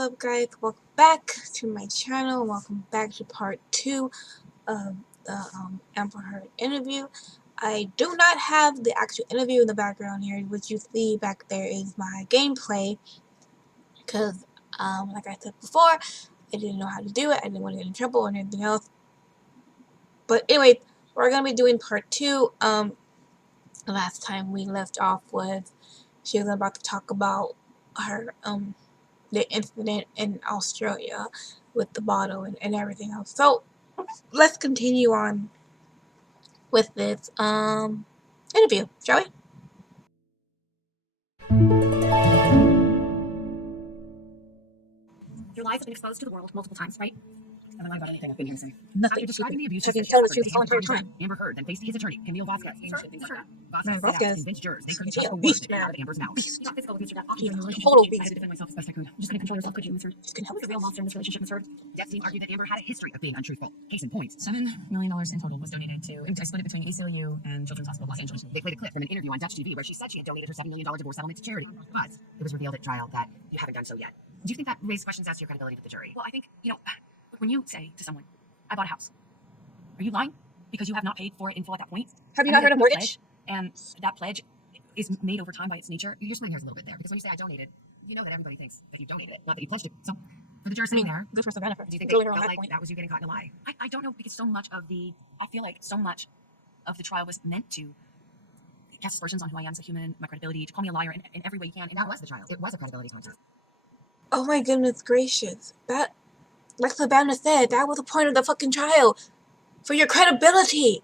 up, guys? Welcome back to my channel. Welcome back to part 2 of the Amber Heard interview. I do not have the actual interview in the background here. What you see back there is my gameplay because, like I said before, I didn't know how to do it. I didn't want to get in trouble or anything else. But anyway, we're going to be doing part 2. Last time we left off was she was about to talk about her, the incident in Australia with the bottle and everything else. So let's continue on with this interview, shall we? Your lies have been exposed to the world multiple times, right? I don't lie about anything I've been here saying. Nothing. You're describing the abuse. Have you told the truth the whole entire time? Amber Heard then faced his attorney, Camille Vasquez. Vasquez. Convinced jurors they couldn't She's trust a a word beast, that came man. out of Amber's mouth. You got physical with Mr. Gaff. She's a Relationship. total I had to beast. defend myself as best I could. Just gonna control yourself, could you, Miss Heard? Just couldn't help Who's the real monster in this relationship, Miss Heard? Epstein argued that Amber had a history of being untruthful. Case in point, $7 million in total was donated to, I split it between ACLU and Children's Hospital of Los Angeles. they played a clip from an interview on Dutch TV where she said she had donated her $7 million divorce settlement to charity. But it was revealed at trial that you haven't done so yet. Do you think that raised questions as to your credibility with the jury? Well, I think, when you say to someone, I bought a house, are you lying? Because you have not paid for it in full at that point? Have you not heard of mortgage? And that pledge is made over time by its nature. You're splitting hairs a little bit there because when you say I donated, you know that everybody thinks that you donated it, not that you pledged it. So for the jurors sitting there, Good for Savannah. do you think they felt like that was you getting caught in a lie? I don't know, because I feel like so much of the trial was meant to cast aspersions on who I am as a human, my credibility, to call me a liar in every way you can. And that was the trial. It was a credibility contest. Oh my goodness gracious. That, like Savannah said, that was the point of the fucking trial. For your credibility.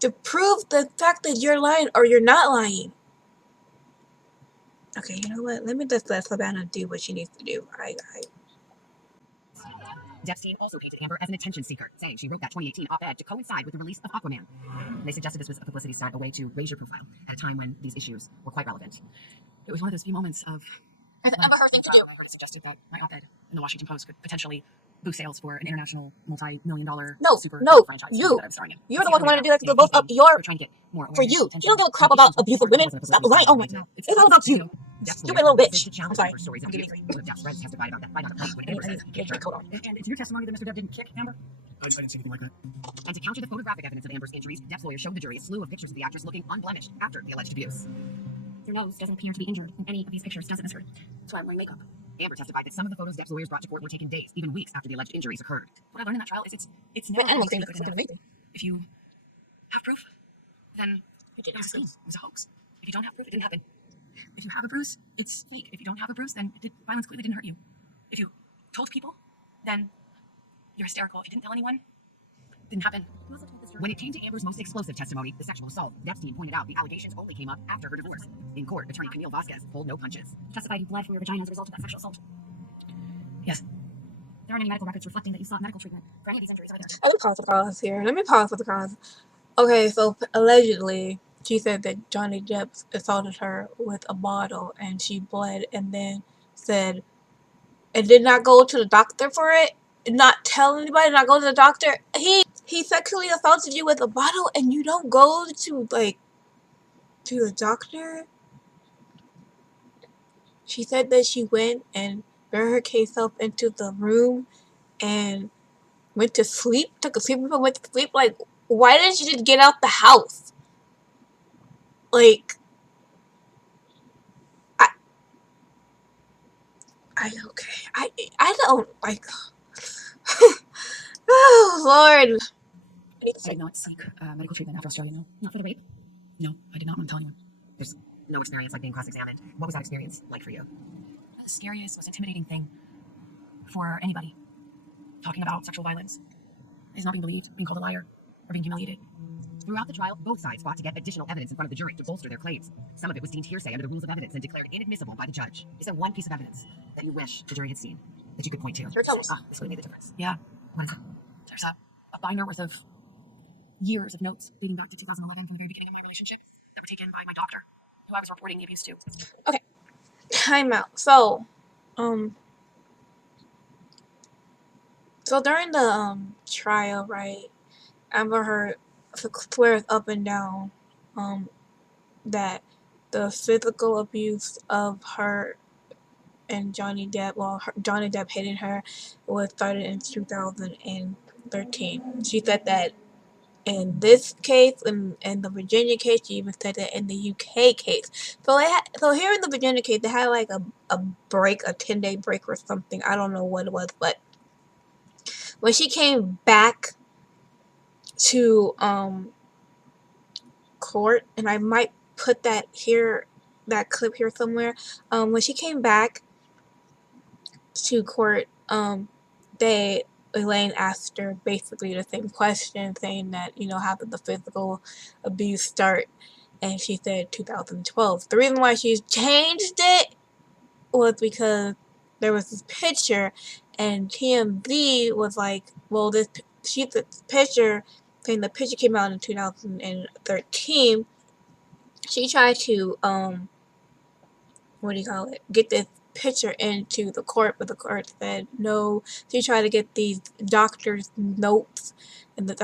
To prove the fact that you're lying or you're not lying. Okay, you know what? Let me just let Savannah do what she needs to do. Epstein also painted Amber as an attention seeker, saying she wrote that 2018 op-ed to coincide with the release of Aquaman. And they suggested this was a publicity stunt, a way to raise your profile at a time when these issues were quite relevant. It was one of those few moments of I heard it suggested that my op-ed in the Washington Post could potentially boost sales for an international multi-million-dollar franchise. You're the one who wanted to do that because both of we're trying to get more for you. You don't give a crap about abusive women. Stop lying. Oh my god. It's all about you. Stupid little bitch. I'm sorry. Testified about that right on the plane when Amber said he kicked her. And it's your testimony that Mr. Depp didn't kick Amber? I didn't see anything like that. And to counter the photographic evidence of Amber's injuries, Depp's lawyer showed the jury a slew of pictures of the actress looking unblemished after the alleged abuse. Your nose doesn't appear to be injured in any of these pictures, does it, Miss Heard? That's why I'm wearing makeup. Amber testified that some of the photos Depp's lawyers brought to court were taken days, even weeks after the alleged injuries occurred. What I learned in that trial is it's never good enough. If you have proof, then it was a scheme. It was a hoax. If you don't have proof, it didn't happen. If you have a bruise, it's fake. If you don't have a bruise, then violence clearly didn't hurt you. If you told people, then you're hysterical. If you didn't tell anyone, it didn't happen. When it came to Amber's most explosive testimony, the sexual assault, Epstein pointed out the allegations only came up after her divorce. In court, attorney Camille Vasquez pulled no punches. Testified you bled from your vagina as a result of that sexual assault. Yes. There aren't any medical records reflecting that you sought medical treatment for any of these injuries. Let me pause the cause here. Let me pause for the cause. Okay, so allegedly, she said that Johnny Depp assaulted her with a bottle and she bled and then said, and did not go to the doctor for it, not tell anybody, not go to the doctor. He sexually assaulted you with a bottle and you don't go to the doctor? She said that she went and buried her self into the room and went to sleep, took a sleeping pill, went to sleep. Like, why didn't you just get out the house? Like, I don't, like, oh, Lord. I did not seek medical treatment after Australia, no. Not for the rape. No, I did not want to tell anyone. There's no experience like being cross-examined. What was that experience like for you? The scariest, most intimidating thing for anybody talking about sexual violence is not being believed, being called a liar, or being humiliated. Throughout the trial, both sides fought to get additional evidence in front of the jury to bolster their claims. Some of it was deemed hearsay under the rules of evidence and declared inadmissible by the judge. Is there one piece of evidence that you wish the jury had seen that you could point to? Your toes. This would have made the difference. Yeah. What is it? There's a binder worth of years of notes dating back to 2011 from the very beginning of my relationship that were taken by my doctor, who I was reporting the abuse to. Okay. Time out. So during the trial, right, Amber Heard swears up and down that the physical abuse of her and Johnny Depp, Johnny Depp hitting her, was started in 2013. She said that in this case, in the Virginia case, she even said that in the UK case. So here in the Virginia case, they had like a break, a 10-day break or something. I don't know what it was, but when she came back to court, and I might put that clip here somewhere. When she came back to court, Elaine asked her basically the same question, saying that, how did the physical abuse start? And she said 2012. The reason why she changed it was because there was this picture, and TMZ was like, well, this picture, saying the picture came out in 2013. She tried to get this picture into the court, but the court said no. She tried to get these doctor's notes, and the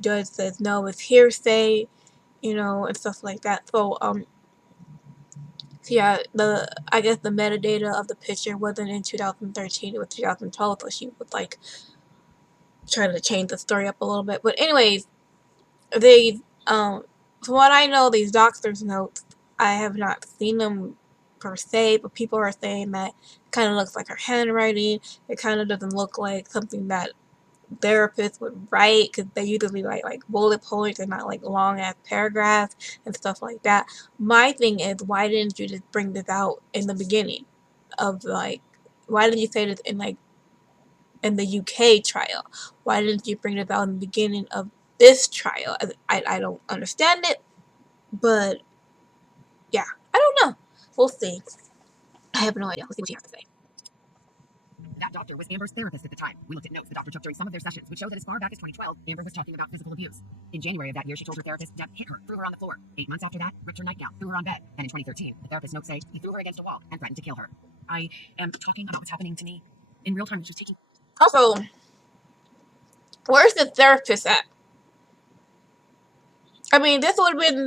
judge says no, it's hearsay, and stuff like that. So yeah, I guess the metadata of the picture wasn't in 2013, it was 2012, so she was like trying to change the story up a little bit. But anyways, they from what I know, these doctor's notes, I have not seen them per se, but people are saying that it kind of looks like her handwriting. It kind of doesn't look like something that therapists would write, because they usually write like bullet points and not like long ass paragraphs and stuff like that. My thing is, why didn't you just bring this out in the beginning of why did you say this in the UK trial? Why didn't you bring this out in the beginning of this trial? I don't understand it, but yeah, I don't know. We'll see. I have no idea. We'll see what she has to say. That doctor was Amber's therapist at the time. We looked at notes the doctor took during some of their sessions, which showed that as far back as 2012, Amber was talking about physical abuse. In January of that year, she told her therapist Depp hit her, threw her on the floor. 8 months after that, ripped her nightgown, threw her on bed. And in 2013, the therapist notes say he threw her against a wall and threatened to kill her. I am talking about what's happening to me in real time. She's taking. Also, where's the therapist at? I mean, this would have been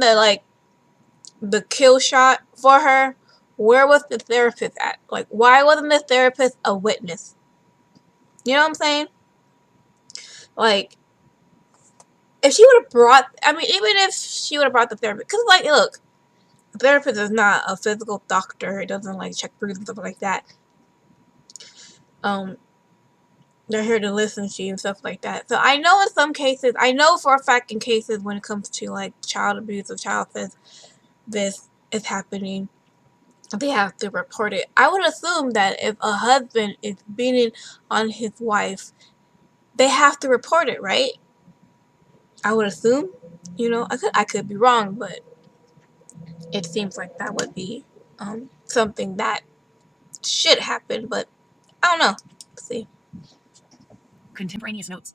the kill shot for her. Where was the therapist at? Like, why wasn't the therapist a witness? You know what I'm saying? Like, if she would have brought, even if she would have brought the therapist, because look, the therapist is not a physical doctor. It doesn't check bruises and stuff like that. They're here to listen to you and stuff like that. So I know in some cases, I know for a fact in cases when it comes to child abuse, or child says this is happening, they have to report it. I would assume that if a husband is beating on his wife, they have to report it, right? I would assume. I could be wrong, but it seems like that would be something that should happen, but I don't know. Let's see. Contemporaneous notes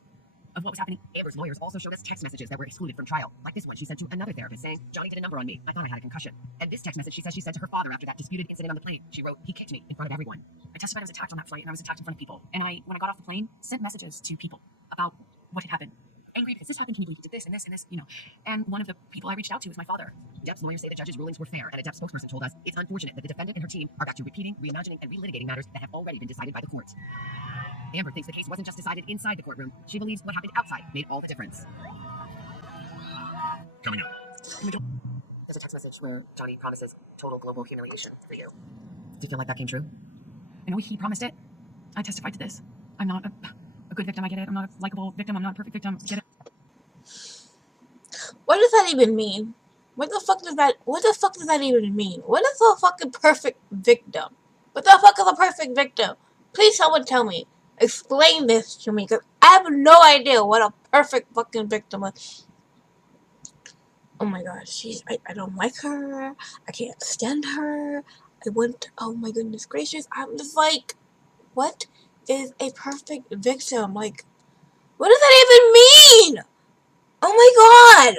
of what was happening. Amber's lawyers also showed us text messages that were excluded from trial, like this one she sent to another therapist saying, Johnny did a number on me. I thought I had a concussion. And this text message she said she sent to her father after that disputed incident on the plane. She wrote, he kicked me in front of everyone. I testified I was attacked on that flight, and I was attacked in front of people. And when I got off the plane, sent messages to people about what had happened. Angry because this happened, can you believe he did this and this and this, And one of the people I reached out to was my father. Depp's lawyers say the judge's rulings were fair, and a Depp spokesperson told us it's unfortunate that the defendant and her team are back to repeating, reimagining, and relitigating matters that have already been decided by the courts. Amber thinks the case wasn't just decided inside the courtroom. She believes what happened outside made all the difference. Coming up. There's a text message where Johnny promises total global humiliation for you. Do you feel like that came true? I know he promised it. I testified to this. I'm not a good victim, I get it. I'm not a likable victim, I'm not a perfect victim, get it. What does that even mean? What the fuck does that even mean? What is a fucking perfect victim? What the fuck is a perfect victim? Please someone tell me. Explain this to me, because I have no idea what a perfect fucking victim is. Oh my gosh, I don't like her. I can't stand her. Oh my goodness gracious. I'm just like, what is a perfect victim? What does that even mean? Oh my god.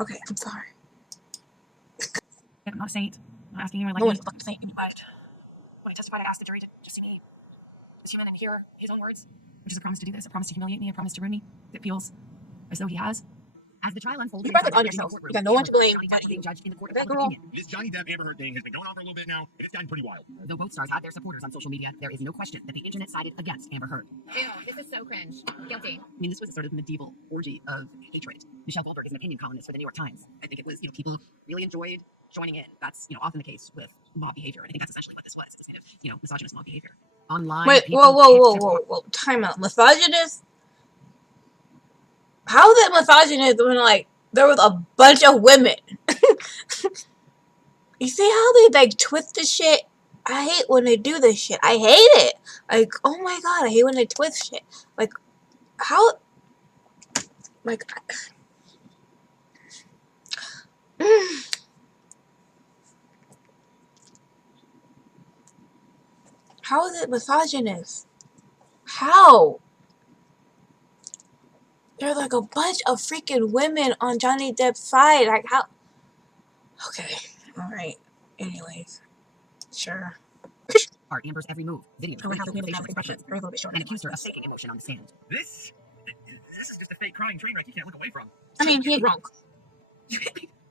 Okay, I'm sorry. I'm not a saint. I'm not asking anyone No me. one's a fucking saint. But when I testified, I asked the jury to just see me as human and hear his own words, which is a promise to do this, a promise to humiliate me, a promise to ruin me, that feels as though he has. As the trial unfolded, You brought that on yourself. You got no one to blame but you. judge in the court of That public girl. opinion. This Johnny Depp Amber Heard thing has been going on for a little bit now, but it's gotten pretty wild. Though both stars had their supporters on social media, there is no question that the internet sided against Amber Heard. Ew, this is so cringe. Guilty. I mean, this was a sort of medieval orgy of hatred. Michelle Goldberg is an opinion columnist for the New York Times. I think it was, people really enjoyed joining in. That's, often the case with mob behavior. And I think that's essentially what this was. It was kind of, misogynist mob behavior. Online. Wait, whoa. Time out. Misogynist? How is it misogynist when, like, there was a bunch of women? You see how they, like, twist the shit? I hate when they do this shit. I hate it. Like, oh my god, I hate when they twist shit. Like, how... Like... How is it misogynist? How? There's like a bunch of freaking women on Johnny Depp's side. Like, how? Okay. Alright. Anyways. Sure. Art Amber's every move, video, facial expressions, and accused her of faking emotion on the stand. This is just a fake crying train wreck you can't look away from. I mean, he ain't wrong.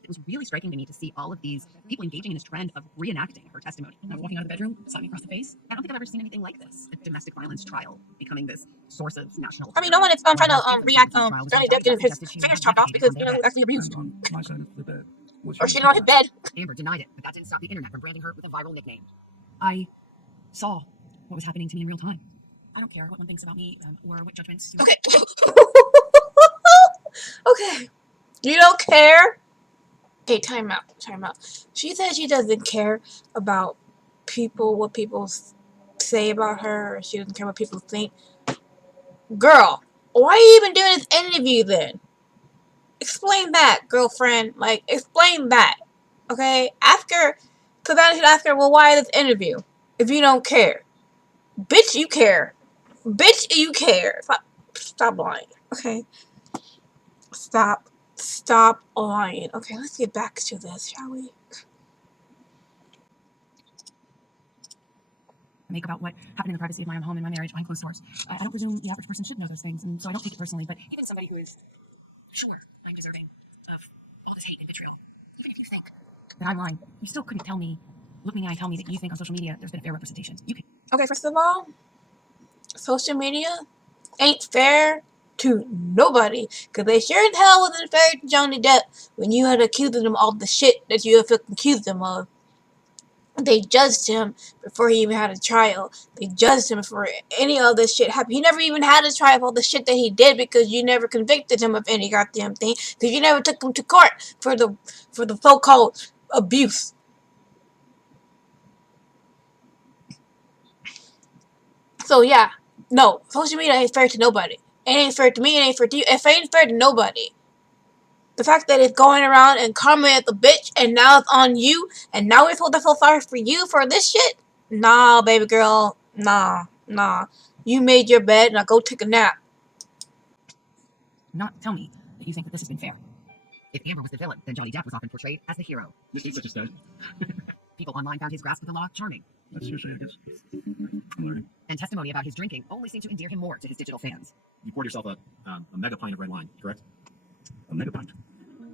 It was really striking to me to see all of these people engaging in this trend of reenacting her testimony. I was walking out of the bedroom, slapped me across the face. I don't think I've ever seen anything like this. A domestic violence trial becoming this source of national. I mean, no one is trying to react Johnny Depp getting his fingers chopped off because, he was actually abused. On my side of the bed. Or shitting on his bed. Amber denied it, but that didn't stop the internet from branding her with a viral nickname. I saw what was happening to me in real time. I don't care what one thinks about me or what judgments you Okay. Okay. You don't care? Okay, time out. She said she doesn't care about what people say about her, or she doesn't care what people think. Girl, why are you even doing this interview then? Explain that, girlfriend. Like, explain that. Okay? Ask her, so then you should ask her, well, why this interview? If you don't care. Bitch, you care. Bitch, you care. Stop lying. Okay? Stop lying. Okay, let's get back to this, shall we? make about what happened in the privacy of my own home and my marriage behind closed doors. I don't presume the average person should know those things, and so I don't take it personally, but even somebody who is sure I'm deserving of all this hate and vitriol, even if you think that I'm lying, you still couldn't tell me, look me in the eye and tell me that you think on social media there's been a fair representation. You can. Okay, first of all, social media ain't fair to nobody, because they sure as hell wasn't fair to Johnny Depp when you had accused him of all the shit that you have accused him of. They judged him before he even had a trial. They judged him before any of this shit happened. He never even had a trial for all the shit that he did, because you never convicted him of any goddamn thing, because you never took him to court for the so-called abuse. So yeah, no, social media ain't fair to nobody. It ain't fair to me, it ain't fair to you. It ain't fair to nobody. The fact that it's going around and commenting at the bitch, and now it's on you, and now we're supposed to feel sorry for you for this shit? Nah, baby girl. Nah. You made your bed, now go take a nap. Not tell me that you think that this has been fair. If Amber was the villain, then Johnny Depp was often portrayed as the hero. This is such a stud. People online found his grasp of the law charming. That's usually, I guess. I'm learning. And testimony about his drinking only seemed to endear him more to his digital fans. You poured yourself a mega pint of red wine, correct? A mega pint.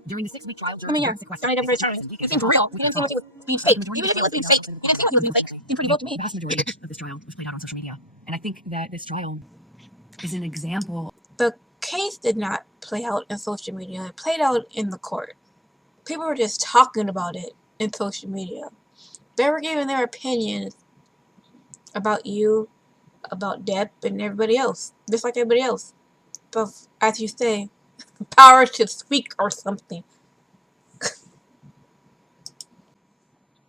During the 6-week trial, I mean, yeah, Johnny Depp was charming. It seemed for real. You didn't seem like he was being fake. Even if he was being fake, you didn't seem like he was being fake. It seemed pretty good to me. The vast majority of this trial was played out on social media, and I think that this trial is an example. The case did not play out in social media. It played out in the court. People were just talking about it in social media. They were giving their opinions about you, about Depp, and everybody else. Just like everybody else. So, as you say, power to speak or something.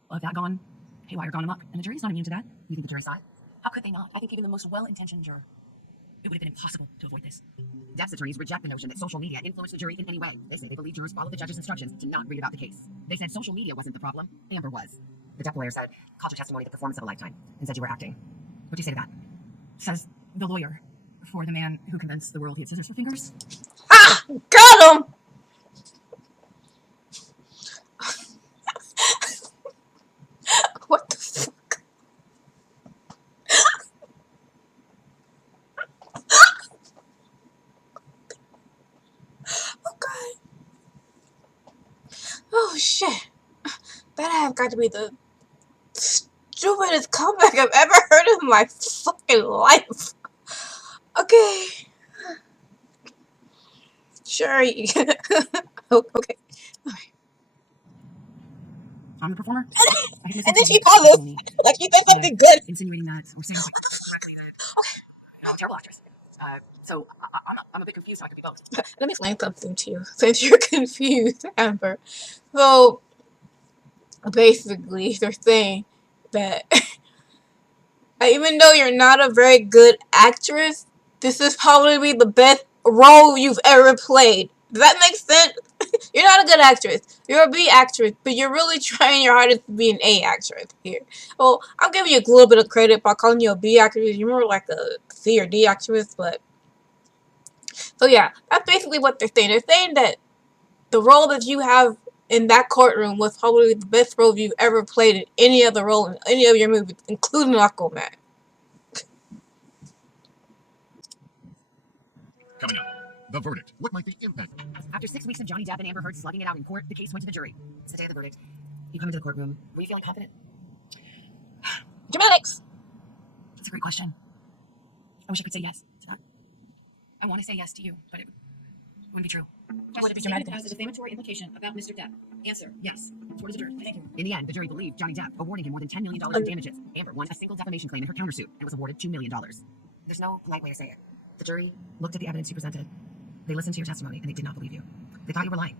Well, if that gone haywire, gone amok, and the jury's not immune to that. You think the jury saw it? How could they not? I think even the most well-intentioned juror, it would have been impossible to avoid this. Depp's attorneys reject the notion that social media influenced the jury in any way. They say they believe jurors followed the judge's instructions to not read about the case. They said social media wasn't the problem, Amber was. The Depp lawyer said, called your testimony the performance of a lifetime, and said you were acting. What do you say to that? Says the lawyer for the man who convinced the world he had scissors for fingers. Ah! Got him! What the fuck? Okay. That have got to be the stupidest comeback I've ever heard in my fucking life. Okay. Sure. Okay. I'm a performer. I And then she follows. Like she said something good. Insinuating that or saying I'm a terrible actress. So I'm a bit confused. So I could be both. Let me explain something to you since you're confused, Amber. So basically, they're saying that even though you're not a very good actress, this is probably the best role you've ever played. Does that make sense? You're not a good actress. You're a B actress, but you're really trying your hardest to be an A actress here. Well, I'm giving you a little bit of credit by calling you a B actress. You're more like a C or D actress, but so yeah, that's basically what they're saying. They're saying that the role that you have in that courtroom was probably the best role you've ever played in any other role in any of your movies, including Aquaman. Coming up, the verdict. What might the impact? After 6 weeks of Johnny Depp and Amber Heard slugging it out in court, the case went to the jury. It's the day of the verdict. You come into the courtroom. Were you feeling confident? Dramatics. That's a great question. I wish I could say yes to that. I want to say yes to you, but it wouldn't be true. Would it be dramatic? Has a defamatory implication about Mr. Depp. Answer: yes. Court is adjourned. Thank you. In the end, the jury believed Johnny Depp, awarding him more than $10 million in damages. Amber won a single defamation claim in her countersuit and was awarded $2 million. There's no polite way to say it. The jury looked at the evidence you presented. They listened to your testimony and they did not believe you. They thought you were lying.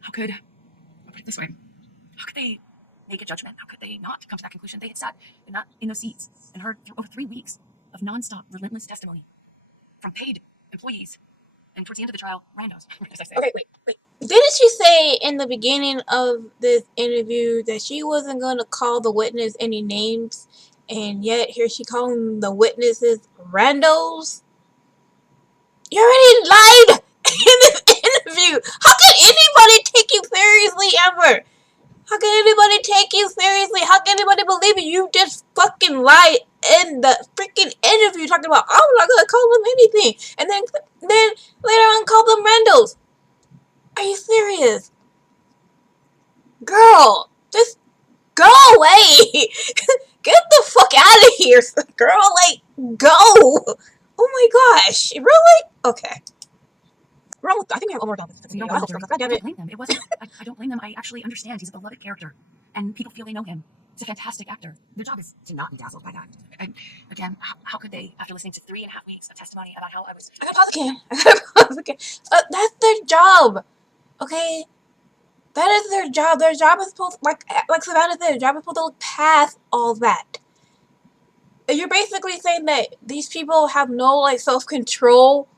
How could, I'll put it this way, how could they make a judgment? How could they not come to that conclusion? They had sat in those seats and heard over 3 weeks of nonstop, relentless testimony from paid employees. And towards the end of the trial, randos. Okay, wait. Didn't she say in the beginning of this interview that she wasn't going to call the witness any names, and yet here she calling the witnesses randos? You already lied in this interview. How can anybody take you seriously, Amber? How can anybody take you seriously? How can anybody believe you? You just fucking lied in the freaking interview talking about, I'm not gonna call them anything. And then later on call them randos. Are you serious? Girl, just go away. Get the fuck out of here, girl. Like, go. Oh my gosh. Really? Okay. I think we have one more about this. You don't blame them. I don't blame them. It wasn't. I don't blame them. I actually understand. He's a beloved character, and people feel they know him. He's a fantastic actor. Their job is to not be dazzled by that. And again, how could they, after listening to 3.5 weeks of testimony about how I was... That's their job. Okay? That is their job. Their job is supposed, like Savannah said, their job is supposed to look past all that. You're basically saying that these people have no, like, self-control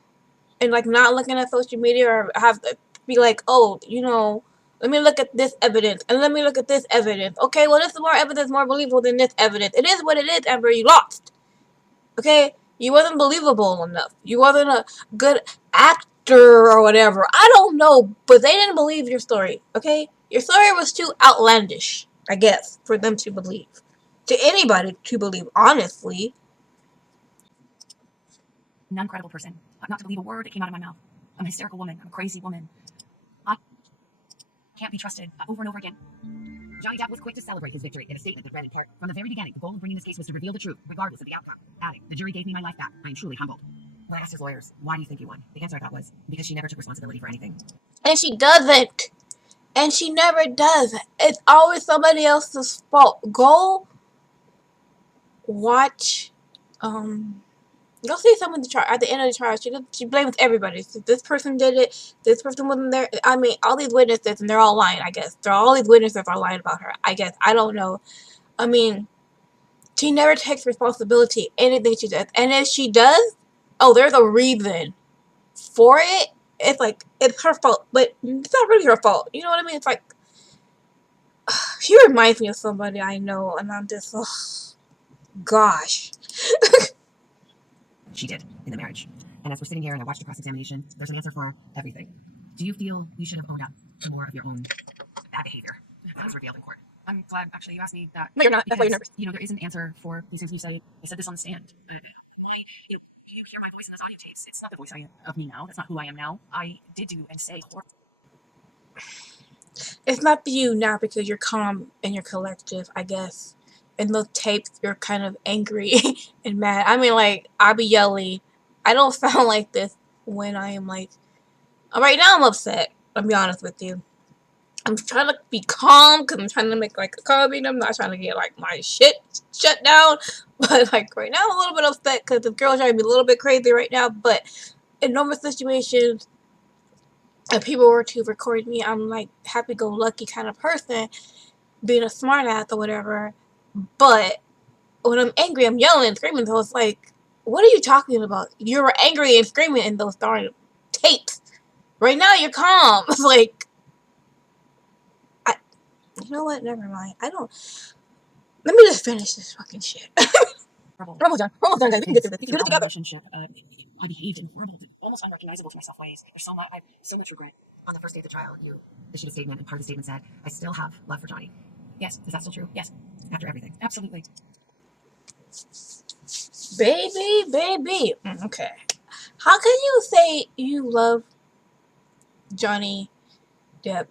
and, like, not looking at social media or have to be like, oh, you know, let me look at this evidence and let me look at this evidence. Okay, well, this is more evidence, more believable than this evidence. It is what it is, Amber. You lost. Okay? You wasn't believable enough. You wasn't a good actor or whatever. I don't know, but they didn't believe your story. Okay? Your story was too outlandish, I guess, for them to believe. To anybody to believe, honestly. An incredible person. Not to believe a word that came out of my mouth. I'm a hysterical woman. I'm a crazy woman. I can't be trusted over and over again. Johnny Depp was quick to celebrate his victory in a statement that read in part, from the very beginning, the goal of bringing this case was to reveal the truth, regardless of the outcome. Adding, the jury gave me my life back. I am truly humbled. When I asked his lawyers, why do you think you won? The answer I got was, because she never took responsibility for anything. And she doesn't. And she never does. It's always somebody else's fault. Go watch, you'll see some of the trial. At the end of the trial, she blames everybody. So this person did it. This person wasn't there. I mean, all these witnesses, and they're all lying, I guess. All these witnesses are lying about her, I guess. I don't know. I mean, she never takes responsibility anything she does. And if she does, oh, there's a reason for it. It's like, it's her fault. But it's not really her fault. You know what I mean? It's like, she reminds me of somebody I know. And I'm just, oh, gosh. She did, in the marriage. And as we're sitting here and I watched the cross-examination, there's an answer for everything. Do you feel you should have owned up to more of your own bad behavior that was revealed in court? I'm glad, actually, you asked me that. No, you're not. That's why you're nervous. You know, there is an answer for these things you say. I said this on the stand. You hear my voice in those audio tapes. It's not the voice of me now. That's not who I am now. I did do and say horrible. it's not you now because you're calm and you're collective, I guess. In those tapes, you're kind of angry and mad. I mean, like, I be yelling. I don't sound like this when I am like, right now I'm upset. I'll be honest with you. I'm trying to be calm because I'm trying to make like a comedy. I'm not trying to get like my shit shut down. But like right now, I'm a little bit upset because the girl's trying to be a little bit crazy right now. But in normal situations, if people were to record me, I'm like happy-go-lucky kind of person, being a smartass or whatever. But when I'm angry, I'm yelling and screaming. So it's like, what are you talking about? You were angry and screaming in those darn tapes. Right now, you're calm. It's like, you know what? Never mind. I don't. Let me just finish this fucking shit. Horrible. We're almost done. We're almost done, guys. We can get through this. We can do it together. Relationship. I behaved in horrible, almost unrecognizable to myself ways. There's so much. I have so much regret. On the first day of the trial, you issued a statement, and part of the statement said, I still have love for Johnny. Yes. Is that still true? Yes. After everything. Absolutely. Baby. Okay. How can you say you love Johnny Depp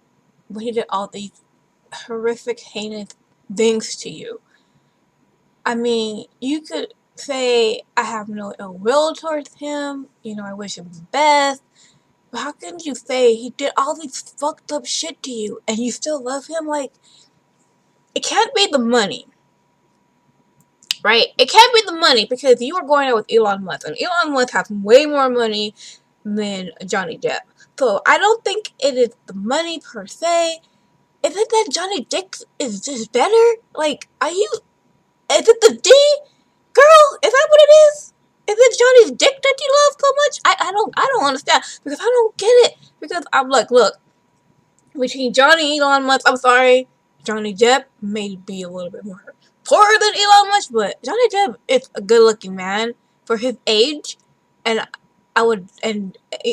when he did all these horrific, heinous things to you? I mean, you could say, I have no ill will towards him, you know, I wish him the best, but how can you say he did all these fucked up shit to you and you still love him? Like, it can't be the money, right? It can't be the money because you are going out with Elon Musk, and Elon Musk has way more money than Johnny Depp. So I don't think it is the money per se. Is it that Johnny Depp is just better? Like, is it the D? Girl, is that what it is? Is it Johnny's dick that you love so much? I don't understand because I don't get it. Because I'm like, look, between Johnny and Elon Musk, I'm sorry, Johnny Depp may be a little bit more poorer than Elon Musk, but Johnny Depp is a good-looking man for his age, and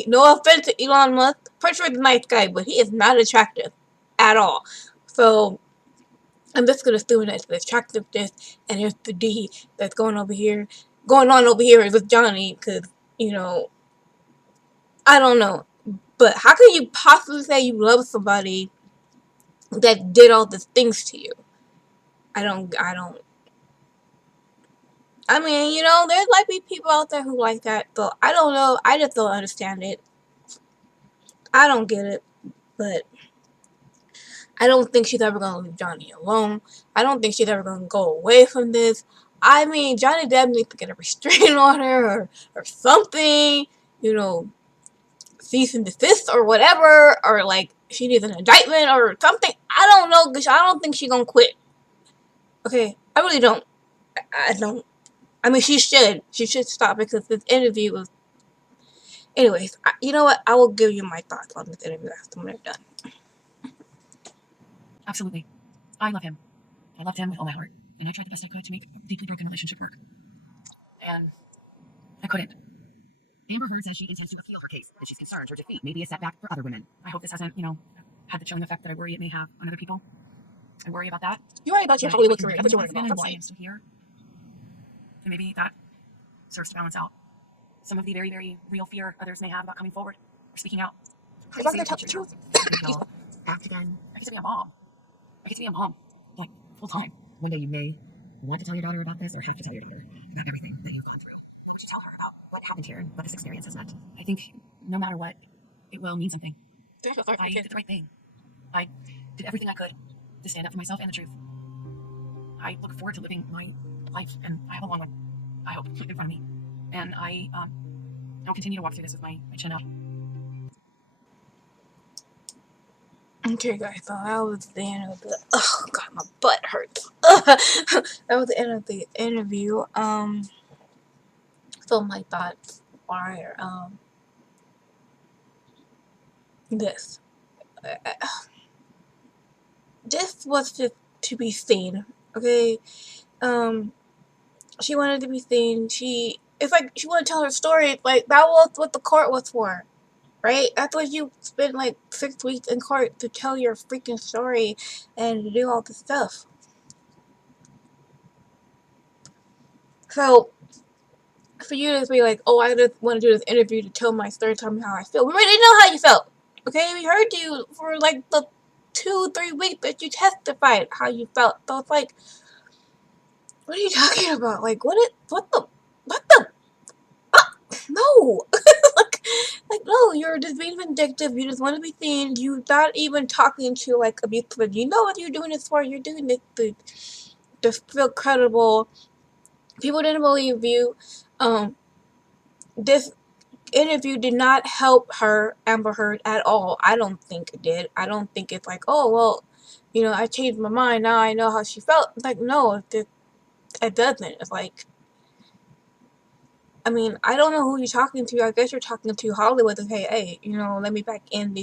no offense to Elon Musk, pretty sure he's a nice guy, but he is not attractive at all. So I'm just gonna assume that the attractiveness and here's the D that's going on over here with Johnny, because, you know, I don't know. But how can you possibly say you love somebody that did all these things to you? I mean, you know, there's likely people out there who like that, so I don't know. I just don't understand it. I don't get it, but I don't think she's ever gonna leave Johnny alone. I don't think she's ever gonna go away from this. I mean, Johnny Depp needs to get a restraining order or something, you know, cease and desist or whatever, or like she needs an indictment or something. I don't know, because I don't think she's gonna quit. Okay, I really don't. I don't. I mean, she should. She should stop because this interview was. Anyways, you know what? I will give you my thoughts on this interview after we're done. Absolutely. I love him. I loved him with all my heart, and I tried the best I could to make a deeply broken relationship work. And I couldn't. Amber Heard says she intends to appeal her case, that she's concerned her defeat may be a setback for other women. I hope this hasn't, had the chilling effect that I worry it may have on other people. I worry about that. You worry about your But Hollywood if career. I That's can what you're get worried my about. husband and I am still here, then maybe that serves to balance out some of the very, very real fear others may have about coming forward or speaking out. I'm not gonna tell the truth. Until after then, I get to be a mom. I get to be a mom, like, full time. one day you may want to tell your daughter about this or have to tell your daughter about everything that you've gone through. What would you tell her about what happened here and what this experience has meant? I think no matter what, it will mean something. I I did the right thing. I did everything I could to stand up for myself and the truth. I look forward to living my life, and I have a long one, I hope, in front of me. And I'll continue to walk through this with my chin up. Okay, guys, so that was the end of the. Oh God, my butt hurts. That was the end of the interview. So my thoughts are this. This was just to be seen, okay? She wanted to be seen. It's like she wanted to tell her story. Like, that was what the court was for, right? That's what you spent like 6 weeks in court to tell your freaking story and to do all this stuff. So, for you to be like, oh, I just want to do this interview to tell my story, tell me how I feel. We already know how you felt, okay? We heard you for like the 2-3 weeks that you testified how you felt. So it's like, what are you talking about? Like, what the, no. like, no, you're just being vindictive. You just want to be seen. You're not even talking to, like, abusive. You know what you're doing this for. You're doing this to feel credible. People didn't believe you. This interview did not help her, Amber Heard, at all. I don't think it did. I don't think it's like, oh, well, I changed my mind. Now I know how she felt. It's like, no, it doesn't. It's like, I mean, I don't know who you're talking to. I guess you're talking to Hollywood and say, hey, let me back in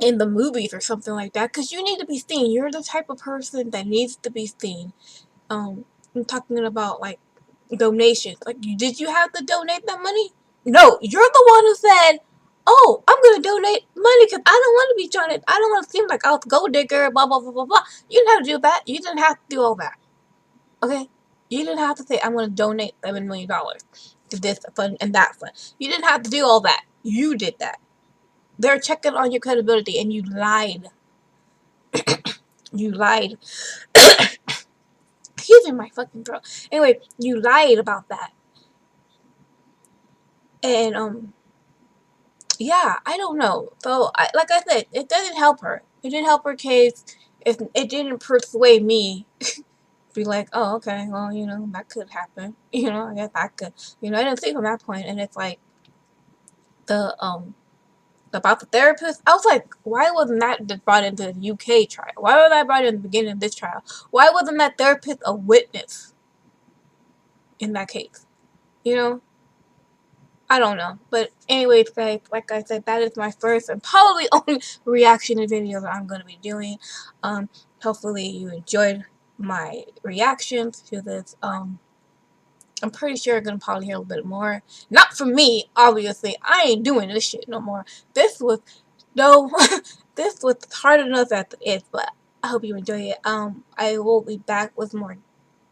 the movies or something like that, because you need to be seen. You're the type of person that needs to be seen. I'm talking about, like, donations. Like, did you have to donate that money? No, you're the one who said, oh, I'm going to donate money because I don't want to be donated. I don't want to seem like a gold digger, blah, blah, blah, blah, blah. You didn't have to do that. You didn't have to do all that. Okay? You didn't have to say, I'm going to donate $7 million to this fund and that fund. You didn't have to do all that. You did that. They're checking on your credibility, and you lied. You lied. Excuse me, my fucking throat. Anyway, you lied about that. And, yeah, I don't know. So, like I said, it doesn't help her. It didn't help her case. If it didn't persuade me, be like, oh, okay, well, that could happen. I guess I could. I didn't see from that point, and it's like about the therapist. I was like, why wasn't that brought into the UK trial? Why was that brought in the beginning of this trial? Why wasn't that therapist a witness in that case? I don't know. But anyways, guys, like I said, that is my first and probably only reaction video that I'm going to be doing. Hopefully you enjoyed my reactions to this. I'm pretty sure you're going to probably hear a little bit more. Not from me, obviously. I ain't doing this shit no more. This was hard enough as it is, but I hope you enjoy it. I will be back with more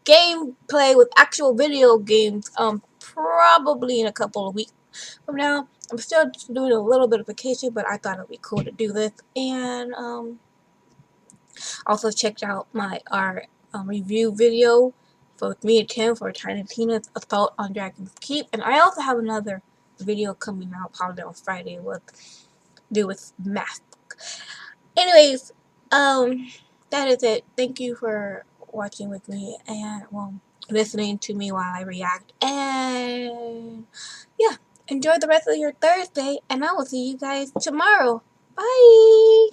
gameplay with actual video games, probably in a couple of weeks from now. I'm still doing a little bit of vacation, but I thought it'd be cool to do this. And also checked out our review video for me and Tim for Tiny Tina's Assault on Dragon's Keep, and I also have another video coming out probably on Friday with math. Anyways, that is it. Thank you for watching with me and listening to me while I react. And yeah, enjoy the rest of your Thursday, and I will see you guys tomorrow. Bye.